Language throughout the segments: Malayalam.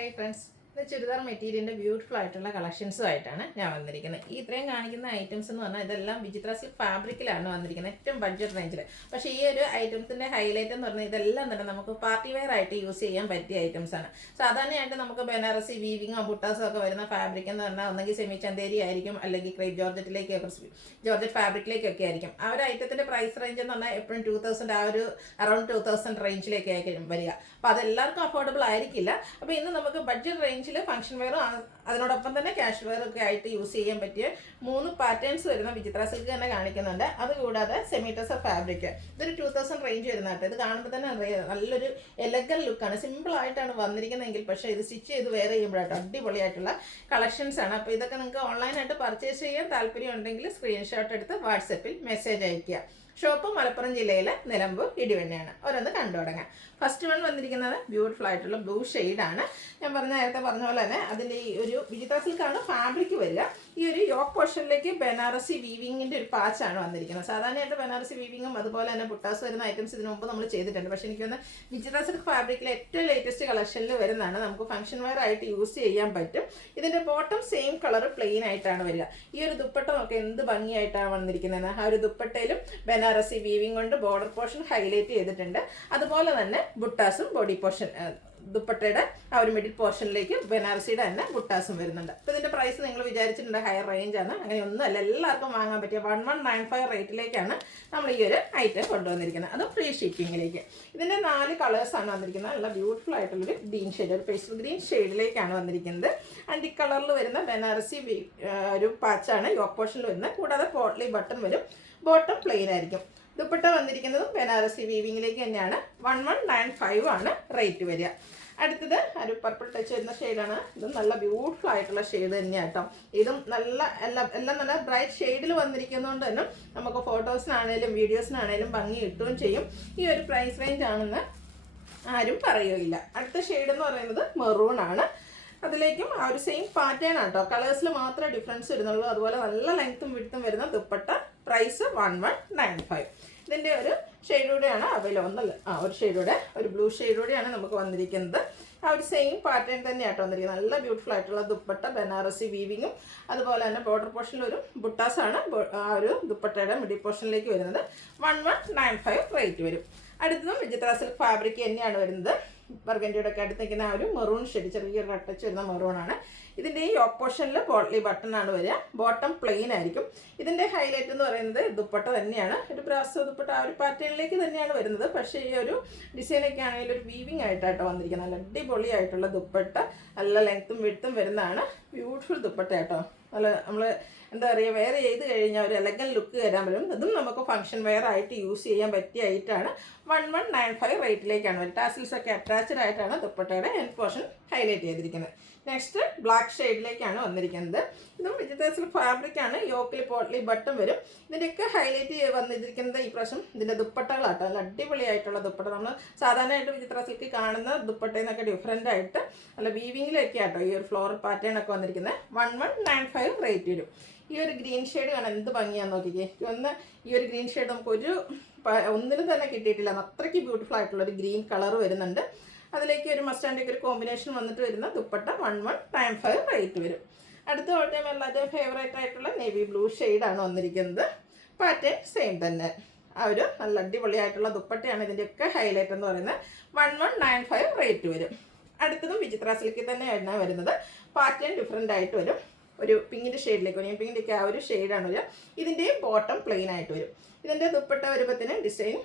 ഹായ് ഫ്രണ്ട്സ്, ഇത് ചുരിദാർ മെറ്റീരിയലിൻ്റെ ബ്യൂട്ടിഫുൾ ആയിട്ടുള്ള കളക്ഷൻസുമായിട്ടാണ് ഞാൻ വന്നിരിക്കുന്നത്. ഈ ഇത്രയും കാണിക്കുന്ന ഐറ്റംസ് എന്ന് പറഞ്ഞാൽ ഇതെല്ലാം വിചിത്ര സിൽക്ക് ഫാബ്രിക്കിലാണ് വന്നിരിക്കുന്നത്, ഏറ്റവും ബഡ്ജറ്റ് റേഞ്ചിൽ. പക്ഷേ ഈ ഒരു ഐറ്റംസിൻ്റെ ഹൈലൈറ്റ് എന്ന് പറഞ്ഞാൽ ഇതെല്ലാം തന്നെ നമുക്ക് പാർട്ടി വെയർ ആയിട്ട് യൂസ് ചെയ്യാൻ പറ്റിയ ഐറ്റംസ് ആണ്. സാധാരണയായിട്ട് നമുക്ക് ബനാറസി വീവിങ്ങോ ബുട്ടാസോ ഒക്കെ വരുന്ന ഫാബ്രിക് എന്ന് പറഞ്ഞാൽ ഒന്നെങ്കിൽ സെമി ചന്തേരി ആയിരിക്കും, അല്ലെങ്കിൽ ക്രേപ്പ് ജോർജറ്റ് ഫാബ്രിക്കിലേക്കൊക്കെ ആയിരിക്കും. ആ ഒരു ഐറ്റത്തിൻ്റെ പ്രൈസ് റേഞ്ച് എന്ന് പറഞ്ഞാൽ എപ്പോഴും 2000 ആ ഒരു അറൗണ്ട് 2000 റേഞ്ചിലേക്ക് ആയിരിക്കും വരിക. അപ്പോൾ അതെല്ലാവർക്കും അഫോർഡബിൾ ആയിരിക്കില്ല. അപ്പോൾ ഇന്ന് നമുക്ക് ബഡ്ജറ്റ് റേഞ്ചിൽ ഫംഗ്ഷൻ വെയറും അതിനോടൊപ്പം തന്നെ ക്യാഷ് വെയർ ഒക്കെ ആയിട്ട് യൂസ് ചെയ്യാൻ പറ്റിയ 3 പാറ്റേൺസ് വരുന്ന വിചിത്ര സിൽക്ക് തന്നെ കാണിക്കുന്നുണ്ട്. അതുകൂടാതെ സെമി ടെസർ ഫാബ്രിക്, ഇതൊരു 2000 റേഞ്ച് വരുന്നതായിട്ട്. ഇത് കാണുമ്പോൾ തന്നെ നല്ലൊരു എലഗൻ ലുക്കാണ്, സിമ്പിൾ ആയിട്ടാണ് വന്നിരിക്കുന്നതെങ്കിൽ പക്ഷേ ഇത് സ്റ്റിച്ച് ചെയ്ത് വെയർ ചെയ്യുമ്പോഴായിട്ട് അടിപൊളിയായിട്ടുള്ള കളക്ഷൻസ് ആണ്. അപ്പോൾ ഇതൊക്കെ നിങ്ങൾക്ക് ഓൺലൈനായിട്ട് പർച്ചേസ് ചെയ്യാൻ താല്പര്യം ഉണ്ടെങ്കിൽ സ്ക്രീൻഷോട്ട് എടുത്ത് വാട്സപ്പിൽ മെസ്സേജ് അയയ്ക്കുക. ഷോപ്പ് മലപ്പുറം ജില്ലയിലെ നിലമ്പൂർ ഇടിവണ്ണയാണ്. ഓരോന്ന് കണ്ടു തുടങ്ങാം. ഫസ്റ്റ് വൺ വന്നിരിക്കുന്നത് ബ്യൂട്ടിഫുൾ ആയിട്ടുള്ള ബ്ലൂ ഷെയ്ഡാണ്. ഞാൻ നേരത്തെ പറഞ്ഞ പോലെ തന്നെ അതിൻ്റെ ഈ ഒരു വിചിത്ര സിൽക്കാണ് ഫാബ്രിക് വരിക. ഈ ഒരു യോക്ക് പോർഷനിലേക്ക് ബനാറസി വീവിങ്ങിൻ്റെ ഒരു പാച്ചാണ് വന്നിരിക്കുന്നത്. സാധാരണയായിട്ട് ബനാറസി വീവിങ്ങും അതുപോലെ തന്നെ പുട്ടാസ് വരുന്ന ഐറ്റംസ് ഇതിനു മുമ്പ് നമ്മൾ ചെയ്തിട്ടുണ്ട്. പക്ഷേ എനിക്ക് വിചിത്ര സിൽക്ക് ഫാബ്രിക്കിലെ ഏറ്റവും ലേറ്റസ്റ്റ് കളക്ഷനിൽ വരുന്നതാണ്. നമുക്ക് ഫംഗ്ഷൻ വെയർ ആയിട്ട് യൂസ് ചെയ്യാൻ പറ്റും. ഇതിൻ്റെ ബോട്ടം സെയിം കളർ പ്ലെയിൻ ആയിട്ടാണ് വരിക. ഈ ഒരു ദുപ്പട്ട നോക്കി എന്ത് ഭംഗിയായിട്ടാണ് വന്നിരിക്കുന്നത്. ആ ഒരു ദുപ്പട്ടയിലും ബനാറസി വീവിങ് കൊണ്ട് ബോർഡർ പോർഷൻ ഹൈലൈറ്റ് ചെയ്തിട്ടുണ്ട്. അതുപോലെ തന്നെ ബുട്ടാസും ബോഡി പോർഷൻ ദുപ്പട്ടയുടെ ആ ഒരു മിഡിൽ പോർഷനിലേക്ക് ബനാറസിയുടെ തന്നെ ബുട്ടാസും വരുന്നുണ്ട്. അപ്പോൾ ഇതിൻ്റെ പ്രൈസ് നിങ്ങൾ വിചാരിച്ചിട്ടുണ്ട് ഹയർ റേഞ്ചാണ്. അങ്ങനെയൊന്നുമല്ല, എല്ലാവർക്കും വാങ്ങാൻ പറ്റിയ 1195 റേറ്റിലേക്കാണ് നമ്മൾ ഈ ഒരു ഐറ്റം കൊണ്ടുവന്നിരിക്കുന്നത്, അതും ഫ്രീ ഷിപ്പിങ്ങിലേക്ക്. ഇതിൻ്റെ 4 കളേഴ്സാണ് വന്നിരിക്കുന്നത്. നല്ല ബ്യൂട്ടിഫുൾ ആയിട്ടുള്ളൊരു ഗ്രീൻ ഷെയ്ഡ്, ഒരു പേസ്റ്റൽ ഗ്രീൻ ഷെയ്ഡിലേക്കാണ് വന്നിരിക്കുന്നത്. ആൻഡ് ഈ കളറിൽ വരുന്ന ബനാറസി ഒരു പാച്ചാണ് യോക്ക് പോർഷനിൽ വരുന്നത്. കൂടാതെ പോട്ട്ലി ബട്ടൺ വരും, ബോട്ടം പ്ലെയിൻ ആയിരിക്കും. ദുപ്പട്ട വന്നിരിക്കുന്നതും ബനാറസി വീവിങ്ങിലേക്ക് തന്നെയാണ്. 1195 ആണ് റേറ്റ് വരിക. അടുത്തത് ഒരു പർപ്പിൾ ടച്ച് വരുന്ന ഷെയ്ഡാണ്. ഇതും നല്ല ബ്യൂട്ടിഫുൾ ആയിട്ടുള്ള ഷെയ്ഡ് തന്നെയാണ് കേട്ടോ. ഇതും നല്ല എല്ലാം നല്ല ബ്രൈറ്റ് ഷെയ്ഡിൽ വന്നിരിക്കുന്നതുകൊണ്ട് തന്നെ നമുക്ക് ഫോട്ടോസിനാണേലും വീഡിയോസിനാണേലും ഭംഗി കിട്ടുകയും ചെയ്യും. ഈ ഒരു പ്രൈസ് റേഞ്ച് ആണെന്ന് ആരും പറയുകയില്ല. അടുത്ത ഷെയ്ഡ് എന്ന് പറയുന്നത് മെറൂൺ ആണ്. അതിലേക്കും ആ ഒരു സെയിം പാറ്റേൺ ആട്ടോ, കളേഴ്സിൽ മാത്രമേ ഡിഫറൻസ് വരുന്നുള്ളൂ. അതുപോലെ നല്ല ലെങ്ത്തും വിഡ്ത്തും വരുന്ന ദുപ്പട്ട. പ്രൈസ് 1195. ഇതിൻ്റെ ഒരു ഷെയ്ഡൂടെയാണ് അവൈലബിൾ. ഒരു ഷെയ്ഡൂടെ, ഒരു ബ്ലൂ ഷെയ്ഡൂടെയാണ് നമുക്ക് വന്നിരിക്കുന്നത്. ആ ഒരു സെയിം പാറ്റേൺ തന്നെയാട്ടോ വന്നിരിക്കുന്നത്. നല്ല ബ്യൂട്ടിഫുൾ ആയിട്ടുള്ള ദുപ്പട്ട, ബനാറസി വീവിങ്ങും അതുപോലെ തന്നെ ബോർഡർ പോർഷനിൽ ഒരു ബുട്ടാസാണ് ആ ഒരു ദുപ്പട്ടയുടെ മിഡിൽ പോർഷനിലേക്ക് വരുന്നത്. 1195 റേറ്റ് വരും. അടുത്തതും വിചിത്ര സിൽക്ക് ഫാബ്രിക് തന്നെയാണ് വരുന്നത്. ബർഗൻഡിയുടെ ഒക്കെ അടുത്ത് നിൽക്കുന്ന ആ ഒരു മെറൂൺ ഷെയ്ഡ്, ചെറിയൊരു ടച്ച് വരുന്ന മെറൂണാണ്. ഇതിൻ്റെ ഈ യോക്ക് പോർഷനിൽ പോട്ട്ലി ബട്ടൺ ആണ് വരിക, ബോട്ടം പ്ലെയിൻ ആയിരിക്കും. ഇതിൻ്റെ ഹൈലൈറ്റ് എന്ന് പറയുന്നത് ദുപ്പട്ട തന്നെയാണ്. ഒരു ബ്രാസോ ദുപ്പട്ട ആ ഒരു പാറ്റേണിലേക്ക് തന്നെയാണ് വരുന്നത്. പക്ഷേ ഈ ഒരു ഡിസൈനൊക്കെ ആണെങ്കിൽ ഒരു വീവിങ് ആയിട്ടാട്ടോ വന്നിരിക്കുന്നത്. നല്ല അടിപൊളിയായിട്ടുള്ള ദുപ്പട്ട, നല്ല ലെങ്ത്തും വിഡ്ത്തും വരുന്നതാണ്. ബ്യൂട്ടിഫുൾ ദുപ്പട്ട കേട്ടോ. നല്ല നമ്മൾ എന്താ പറയുക, വെയർ ചെയ്ത് കഴിഞ്ഞാൽ ഒരു എലഗൻ ലുക്ക് തരാൻ പറ്റും. ഇതും നമുക്ക് ഫംഗ്ഷൻ വെയർ ആയിട്ട് യൂസ് ചെയ്യാൻ പറ്റിയ ഐറ്റാണ്. 1195 റേറ്റിലേക്കാണ് വരും. ടാസിൽസ് ഒക്കെ അറ്റാച്ച്ഡ് ആയിട്ടാണ് ദുപ്പട്ടയുടെ എൻഡ് പോർഷൻ ഹൈലൈറ്റ് ചെയ്തിരിക്കുന്നത്. നെക്സ്റ്റ് ബ്ലാക്ക് ഷെയ്ഡിലേക്കാണ് വന്നിരിക്കുന്നത്. ഇതും വിചിത്ര സിൽക്ക് ഫാബ്രിക്കാണ്. യോക്കിൽ പോട്ട്ലി ബട്ടൺ വരും. ഇതിൻ്റെയൊക്കെ ഹൈലൈറ്റ് വന്നിരിക്കുന്നത് ഈ പ്രാവശ്യം ഇതിൻ്റെ ദുപ്പട്ടകളാട്ടോ. നല്ല അടിപൊളിയായിട്ടുള്ള ദുപ്പട്ട. നമ്മൾ സാധാരണയായിട്ട് വിചിത്ര സിൽക്ക് കാണുന്ന ദുപ്പട്ടയിൽ നിന്നൊക്കെ ഡിഫറെൻ്റ് ആയിട്ട് നല്ല വീവിങ്ങിലൊക്കെ ആട്ടോ ഈ ഒരു ഫ്ലോറൽ പാറ്റേൺ ഒക്കെ വന്നിരിക്കുന്നത്. 1195 റേറ്റ് വരും. ഈ ഒരു ഗ്രീൻ ഷെയ്ഡ് കാണാൻ എന്ത് ഭംഗിയാണെന്ന് നോക്കിക്കേ. ഈ ഒരു ഗ്രീൻ ഷെയ്ഡ് നമുക്ക് ഒന്നിനും തന്നെ കിട്ടിയിട്ടില്ല. അത്രയ്ക്ക് ബ്യൂട്ടിഫുൾ ആയിട്ടുള്ളൊരു ഗ്രീൻ കളർ വരുന്നുണ്ട്. അതിലേക്ക് ഒരു മസ്റ്റാൻഡൊക്കെ ഒരു കോമ്പിനേഷൻ വന്നിട്ട് വരുന്ന ദുപ്പട്ട 1195 റേറ്റ് വരും. അടുത്ത ഓട്ടം എല്ലാവരുടെയും ഫേവറേറ്റ് ആയിട്ടുള്ള നേവി ബ്ലൂ ഷെയ്ഡാണ് വന്നിരിക്കുന്നത്. പാറ്റേൺ സെയിം തന്നെ. ആ ഒരു നല്ല അടിപൊളിയായിട്ടുള്ള ദുപ്പട്ടയാണ് ഇതിൻ്റെയൊക്കെ ഹൈലൈറ്റ് എന്ന് പറയുന്നത്. 1195 റേറ്റ് വരും. അടുത്തതും വിചിത്ര സിൽക്കിൽ തന്നെയാണ് വരുന്നത്. പാറ്റേൺ ഡിഫറെൻ്റ് ആയിട്ട് വരും. ഒരു പിങ്കിൻ്റെ ഷെയ്ഡിലേക്ക് വരും. പിങ്കിൻ്റെയൊക്കെ ആ ഒരു ഷെയ്ഡാണ് വരിക. ഇതിൻ്റെയും ബോട്ടം പ്ലെയിൻ ആയിട്ട് വരും. ഇതിൻ്റെ ദുപ്പട്ട വരുമ്പത്തിന് ഡിസൈൻ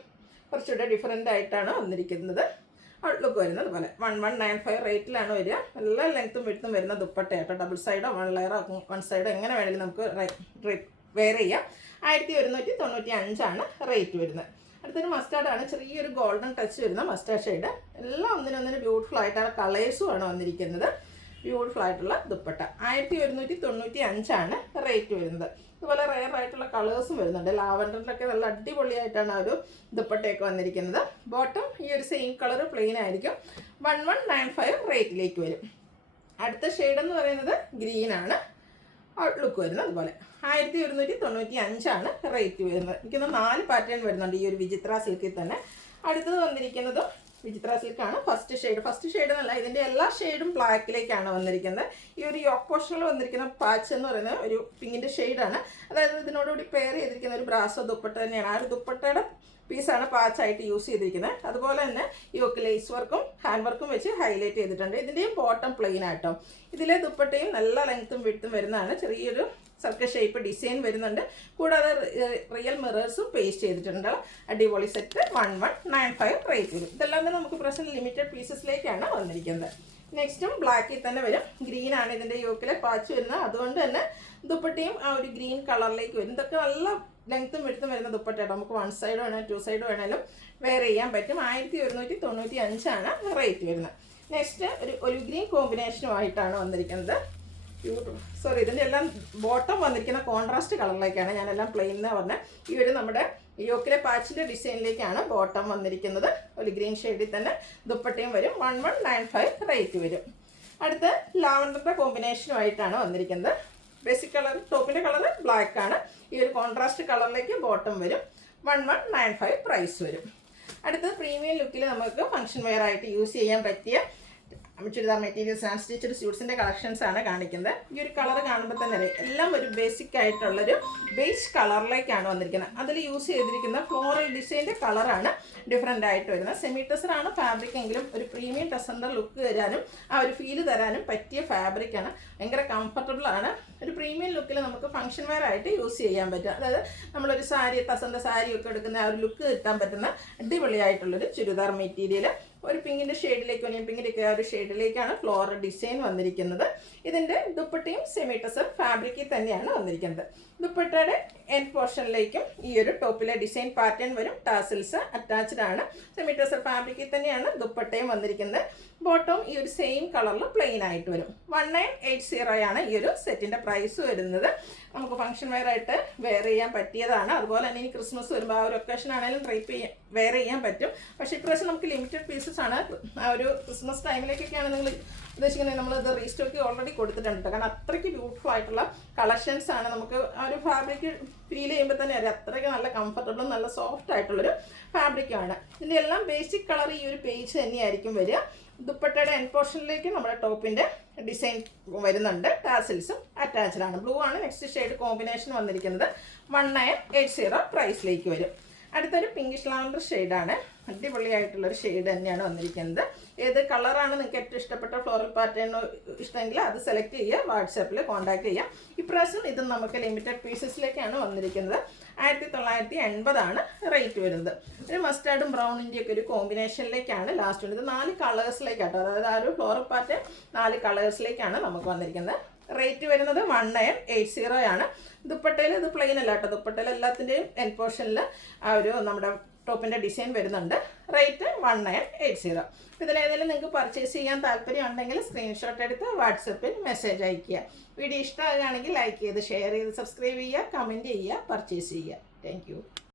കുറച്ചുകൂടെ ഡിഫറെൻ്റ് ആയിട്ടാണ് വന്നിരിക്കുന്നത്. ഔട്ട്ലുക്ക് വരുന്നത് പോലെ 1195 റേറ്റിലാണ് വരിക. നല്ല ലെങ്ത്തും വിഡ്ത്തും വരുന്ന ദുപ്പട്ടയാട്ടോ. ഡബിൾ സൈഡോ വൺ ലെയറോ വൺ സൈഡോ എങ്ങനെ വേണമെങ്കിലും നമുക്ക് വെയർ ചെയ്യാം. 1195 റേറ്റ് വരുന്നത്. അടുത്തൊരു മസ്റ്റാർഡാണ്, ചെറിയൊരു ഗോൾഡൻ ടച്ച് വരുന്ന മസ്റ്റാർഡ് ഷെയ്ഡ്. എല്ലാം ഒന്നിനൊന്നിന് ബ്യൂട്ടിഫുൾ ആയിട്ടുള്ള കളേഴ്സുമാണ് വന്നിരിക്കുന്നത്. ബ്യൂട്ടിഫുൾ ആയിട്ടുള്ള ദുപ്പട്ട. 1195 റേറ്റ് വരുന്നത്. ഇതുപോലെ റെയർ ആയിട്ടുള്ള കളേഴ്സും വരുന്നുണ്ട്. ലാവൻഡറിലൊക്കെ നല്ല അടിപൊളിയായിട്ടാണ് ആ ഒരു ദുപ്പട്ടയൊക്കെ വന്നിരിക്കുന്നത്. ബോട്ടം ഈ ഒരു സെയിം കളർ പ്ലെയിൻ ആയിരിക്കും. 1195 റേറ്റിലേക്ക് വരും. അടുത്ത ഷെയ്ഡ് എന്ന് പറയുന്നത് ഗ്രീനാണ്. ഔട്ട്ലുക്ക് വരുന്നത് അതുപോലെ. 1195 റേറ്റ് വരുന്നത്. എനിക്കൊന്ന് 4 പാറ്റേൺ വരുന്നുണ്ട് ഈ ഒരു വിചിത്ര സിൽക്കിൽ തന്നെ. അടുത്തത് വന്നിരിക്കുന്നതും വിചിത്ര സിൽക്കാണ് ഫസ്റ്റ് ഷെയ്ഡ് എന്നല്ല, ഇതിൻ്റെ എല്ലാ ഷെയ്ഡും ബ്ലാക്കിലേക്കാണ് വന്നിരിക്കുന്നത്. ഈ ഒരു യോക്ക് പോർഷനിൽ വന്നിരിക്കുന്ന പാച്ച് എന്ന് പറയുന്നത് ഒരു പിങ്കിൻ്റെ ഷെയ്ഡാണ്. അതായത് ഇതിനോടുകൂടി പെയർ ചെയ്തിരിക്കുന്ന ഒരു ബ്രാസോ ദുപ്പട്ട തന്നെയാണ്. ആ ഒരു ദുപ്പട്ടയുടെ പീസാണ് പാച്ചായിട്ട് യൂസ് ചെയ്തിരിക്കുന്നത്. അതുപോലെ തന്നെ യോക്ക് ലേസ് വർക്കും ഹാൻഡ് വർക്കും വെച്ച് ഹൈലൈറ്റ് ചെയ്തിട്ടുണ്ട്. ഇതിൻ്റെയും ബോട്ടം പ്ലെയിൻ ആട്ടോ. ഇതിലെ ദുപ്പട്ടയും നല്ല ലെങ്ത്തും വിഡ്ത്തും വരുന്നതാണ്. ചെറിയൊരു സർക്കിൾ ഷേപ്പ് ഡിസൈൻ വരുന്നുണ്ട്. കൂടാതെ റിയൽ മിറേഴ്സും പേസ്റ്റ് ചെയ്തിട്ടുണ്ട്. അടിപൊളി സെറ്റ് 1195 റേറ്റ് വരും. ഇതെല്ലാം തന്നെ നമുക്ക് പ്രശ്നം ലിമിറ്റഡ് പീസസിലേക്കാണ് വന്നിരിക്കുന്നത്. നെക്സ്റ്റും ബ്ലാക്കിൽ തന്നെ വരും. ഗ്രീനാണ് ഇതിൻ്റെ യോക്കിലെ പാച്ച് വരുന്നത്. അതുകൊണ്ട് തന്നെ ദുപ്പട്ടയും ആ ഒരു ഗ്രീൻ കളറിലേക്ക് വരും. ഇതൊക്കെ നല്ല ലെങ്ത്തും വിഡ്ത്തും വരുന്ന ദുപ്പട്ടയാണ്. നമുക്ക് 1 സൈഡ് വേണമെങ്കിൽ 2 സൈഡ് വേണമെങ്കിലും വെയർ ചെയ്യാൻ പറ്റും. 1195 റേറ്റ് വരുന്നത്. നെക്സ്റ്റ് ഒരു ഒലിവ് ഗ്രീൻ കോമ്പിനേഷനുമായിട്ടാണ് വന്നിരിക്കുന്നത്. സോറി, ഇതിൻ്റെ എല്ലാം ബോട്ടം വന്നിരിക്കുന്ന കോൺട്രാസ്റ്റ് കളറിലേക്കാണ്. ഞാനെല്ലാം പ്ലെയിൻ എന്ന് പറഞ്ഞാൽ ഈ ഒരു നമ്മുടെ യോക്കിലെ പാച്ചിൻ്റെ ഡിസൈനിലേക്കാണ് ബോട്ടം വന്നിരിക്കുന്നത്. ഒരു ഗ്രീൻ ഷെയ്ഡിൽ തന്നെ ദുപ്പട്ടയും വരും. 1195 റേറ്റ് വരും. അടുത്ത് ലാവൻഡറിൻ്റെ കോമ്പിനേഷനുമായിട്ടാണ് വന്നിരിക്കുന്നത്. ബേസിക് കളർ ടോപ്പിൻ്റെ കളർ ബ്ലാക്ക് ആണ്. ഈ ഒരു കോൺട്രാസ്റ്റ് കളറിലേക്ക് ബോട്ടം വരും. 1195 പ്രൈസ് വരും. അടുത്തത് പ്രീമിയം ലുക്കിൽ നമുക്ക് ഫംഗ്ഷൻ വെയർ ആയിട്ട് യൂസ് ചെയ്യാൻ പറ്റിയ ചുരിദാർ മെറ്റീരിയൽസ് ആൻഡ് സ്റ്റിച്ചഡ് സ്യൂട്ട്സിൻ്റെ കളക്ഷൻസ് ആണ് കാണിക്കുന്നത്. ഈ ഒരു കളർ കാണുമ്പോൾ തന്നെ അറിയാം എല്ലാം ഒരു ബേസിക് ആയിട്ടുള്ളൊരു ബേസ് കളറിലേക്കാണ് വന്നിരിക്കുന്നത്. അതിൽ യൂസ് ചെയ്തിരിക്കുന്ന ഫ്ലോറൽ ഡിസൈൻ്റെ കളറാണ് ഡിഫറെൻ്റ് ആയിട്ട് വരുന്നത്. സെമി ടെസറാണ് ഫാബ്രിക് എങ്കിലും ഒരു പ്രീമിയം ടെസറിൻ്റെ ലുക്ക് തരാനും ആ ഒരു ഫീല് തരാനും പറ്റിയ ഫാബ്രിക്കാണ്. ഭയങ്കര കംഫർട്ടബിൾ ആണ്. ഒരു പ്രീമിയം ലുക്കിൽ നമുക്ക് ഫംഗ്ഷൻ വെയർ ആയിട്ട് യൂസ് ചെയ്യാൻ പറ്റും. അതായത് നമ്മളൊരു സാരി ടെസറിൻ്റെ സാരിയൊക്കെ എടുക്കുന്ന ആ ഒരു ലുക്ക് കിട്ടാൻ പറ്റുന്ന അടിപൊളിയായിട്ടുള്ളൊരു ചുരിദാർ മെറ്റീരിയൽ. ഒരു പിങ്കിൻ്റെ ഷെയ്ഡിലേക്ക് ഒനിയൻ പിങ്കിൻ്റെ ആ ഒരു ഷെയ്ഡിലേക്കാണ് ഫ്ലോറൽ ഡിസൈൻ വന്നിരിക്കുന്നത്. ഇതിൻ്റെ ദുപ്പട്ടയും സെമി ടെസർ ഫാബ്രിക്കിൽ തന്നെയാണ് വന്നിരിക്കുന്നത്. ദുപ്പട്ടയുടെ എൻഡ് പോർഷനിലേക്കും ഈ ഒരു ടോപ്പിലെ ഡിസൈൻ പാറ്റേൺ വരും. ടാസിൽസ് അറ്റാച്ച്ഡ് ആണ്. സെമി ടെസർ ഫാബ്രിക്കിൽ തന്നെയാണ് ദുപ്പട്ടയും വന്നിരിക്കുന്നത്. ബോട്ടവും ഈ ഒരു സെയിം കളറിൽ പ്ലെയിൻ ആയിട്ട് വരും. 1980 ഈ ഒരു സെറ്റിൻ്റെ പ്രൈസ് വരുന്നത്. നമുക്ക് ഫംഗ്ഷൻ വെയർ ആയിട്ട് വെയർ ചെയ്യാൻ പറ്റിയതാണ്. അതുപോലെ തന്നെ ഇനി ക്രിസ്മസ് വരുമ്പോൾ ആ ഒരു ഒക്കേഷൻ ആണെങ്കിലും വെയർ ചെയ്യാൻ പറ്റും. പക്ഷേ ഇപ്രാവശ്യം നമുക്ക് ലിമിറ്റഡ് പീസസ് ആണ്. ആ ഒരു ക്രിസ്മസ് ടൈമിലേക്കൊക്കെയാണ് നിങ്ങൾ ഉദ്ദേശിക്കുന്നത്. നമ്മളിത് റീസ്റ്റോക്ക് ഓൾറെഡി കൊടുത്തിട്ടുണ്ട്. കാരണം അത്രയ്ക്ക് ബ്യൂട്ടിഫുൾ ആയിട്ടുള്ള കളക്ഷൻസ് ആണ്. നമുക്ക് ആ ഒരു ഫാബ്രിക് ഫീൽ ചെയ്യുമ്പോൾ തന്നെ അറിയാം അത്രയ്ക്ക് നല്ല കംഫർട്ടബിളും നല്ല സോഫ്റ്റ് ആയിട്ടുള്ളൊരു ഫാബ്രിക്കാണ്. ഇതിൻ്റെ എല്ലാം ബേസിക് കളർ ഈ ഒരു പേജ് തന്നെയായിരിക്കും വരിക. ദുപ്പട്ടയുടെ എൻഡ് പോർഷനിലേക്ക് നമ്മുടെ ടോപ്പിൻ്റെ ഡിസൈൻ വരുന്നുണ്ട്. ടാസിൽസും അറ്റാച്ച്ഡ് ആണ്. ബ്ലൂ ആണ് നെക്സ്റ്റ് ഷെയ്ഡ് കോമ്പിനേഷൻ വന്നിരിക്കുന്നത്. 1980 പ്രൈസിലേക്ക് വരും. അടുത്തൊരു പിങ്കിഷ് ലാവൻഡർ ഷെയ്ഡാണ്. അടിപൊളിയായിട്ടുള്ളൊരു ഷെയ്ഡ് തന്നെയാണ് വന്നിരിക്കുന്നത്. ഏത് കളറാണ് നിങ്ങൾക്ക് ഏറ്റവും ഇഷ്ടപ്പെട്ട ഫ്ലോറൽ പാറ്റേൺ ഇഷ്ടമെങ്കിൽ അത് സെലക്ട് ചെയ്യുക. വാട്സാപ്പിൽ കോൺടാക്ട് ചെയ്യാം. ഇപ്രാവശ്യം ഇത് നമുക്ക് ലിമിറ്റഡ് പീസസിലേക്കാണ് വന്നിരിക്കുന്നത്. 1980 റേറ്റ് വരുന്നത്. ഒരു മസ്റ്റാർഡും ബ്രൗണിൻ്റെ ഒക്കെ ഒരു കോമ്പിനേഷനിലേക്കാണ് ലാസ്റ്റ് വരുന്നത്. 4 കളേഴ്സിലേക്കാട്ടോ. അതായത് ആ ഒരു ഫ്ലോറൽ പാറ്റേൺ 4 കളേഴ്സിലേക്കാണ് നമുക്ക് വന്നിരിക്കുന്നത്. റേറ്റ് വരുന്നത് 1980 ദുപ്പട്ടയിൽ ഇത് പ്ലെയിൻ അല്ല കേട്ടോ. ദുപ്പട്ടയിൽ എല്ലാത്തിൻ്റെയും എൻഡ് പോർഷനിൽ ആ ഒരു നമ്മുടെ ടോപ്പിൻ്റെ ഡിസൈൻ വരുന്നുണ്ട്. റേറ്റ് 1980. ഇതിലേതെങ്കിലും നിങ്ങൾക്ക് പർച്ചേസ് ചെയ്യാൻ താല്പര്യം ഉണ്ടെങ്കിൽ സ്ക്രീൻഷോട്ട് എടുത്ത് വാട്സപ്പിൽ മെസ്സേജ് അയയ്ക്കുക. വീഡിയോ ഇഷ്ടമാകുകയാണെങ്കിൽ ലൈക്ക് ചെയ്ത് ഷെയർ ചെയ്ത് സബ്സ്ക്രൈബ് ചെയ്യുക, കമൻറ്റ് ചെയ്യുക, പർച്ചേസ് ചെയ്യുക. താങ്ക്